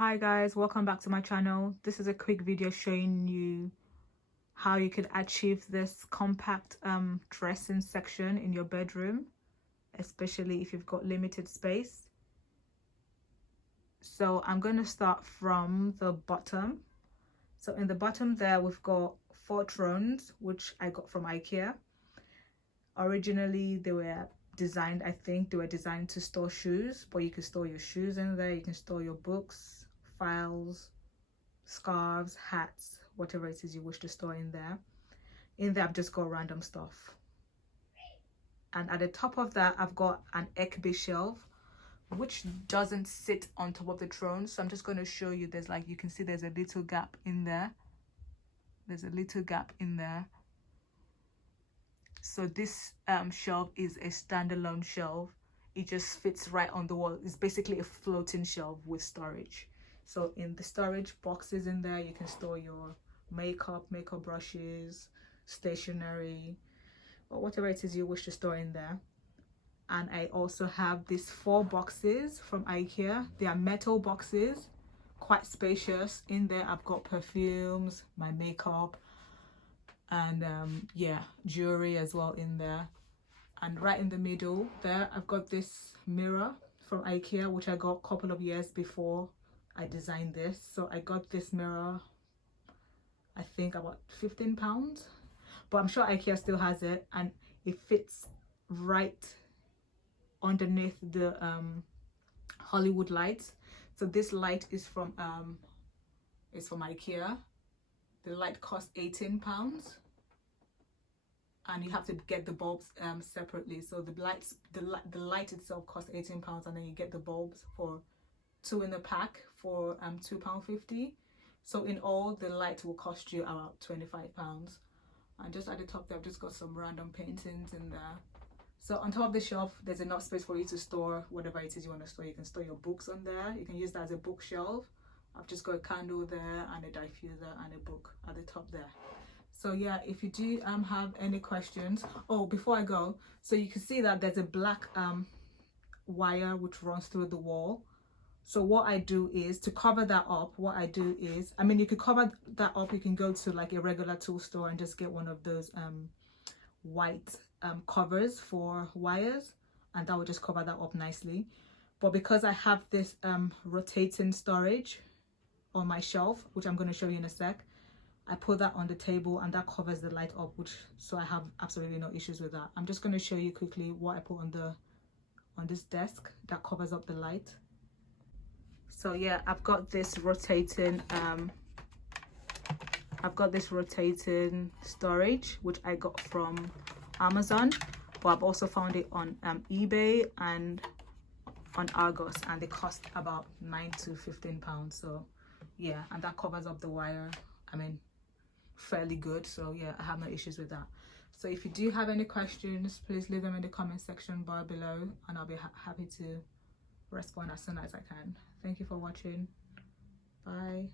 Hi guys, welcome back to my channel. This is a quick video showing you how you could achieve this compact dressing section in your bedroom, especially if you've got limited space. So I'm going to start from the bottom. So in the bottom there we've got 4 thrones, which I got from IKEA. Originally they were designed, I think they were designed to store shoes, but you can store your shoes in there, you can store your books, files, scarves, hats, whatever it is you wish to store in there. In there I've just got random stuff, and at the top of that I've got an Ekby shelf which doesn't sit on top of the throne. So I'm just going to show you, there's like, you can see there's a little gap in there. So this shelf is a standalone shelf. It just fits right on the wall. It's basically a floating shelf with storage. So in the storage boxes in there, you can store your makeup brushes, stationery, or whatever it is you wish to store in there. And I also have these 4 boxes from IKEA. They are metal boxes, quite spacious. In there I've got perfumes, my makeup, and yeah, jewelry as well in there. And right in the middle there I've got this mirror from IKEA, which I got a couple of years before I designed this. So I got this mirror, I think about £15, but I'm sure IKEA still has it, and it fits right underneath the Hollywood lights. So this light is from IKEA. The light costs £18, and you have to get the bulbs separately. So the light itself costs £18, and then you get the bulbs for 2 in a pack for £2.50. So in all the light will cost you about £25. And just at the top there I've just got some random paintings in there. So on top of the shelf there's enough space for you to store whatever it is you want to store. You can store your books on there, you can use that as a bookshelf. I've just got a candle there and a diffuser and a book at the top there. So yeah, if you do have any questions, oh, before I go, so you can see that there's a black wire which runs through the wall. So what I do is, to cover that up, I mean, you could cover that up, you can go to like a regular tool store and just get one of those white covers for wires, and that will just cover that up nicely. But because I have this rotating storage on my shelf, which I'm going to show you in a sec, I put that on the table and that covers the light up, so I have absolutely no issues with that. I'm just going to show you quickly what I put on this desk that covers up the light. So yeah, I've got this rotating storage which I got from Amazon, but I've also found it on eBay and on Argos, and they cost about £9 to £15. So yeah, and that covers up the wire, I mean, fairly good. So yeah, I have no issues with that. So if you do have any questions, please leave them in the comment section bar below, and I'll be happy to respond as soon as I can. Thank you for watching. Bye.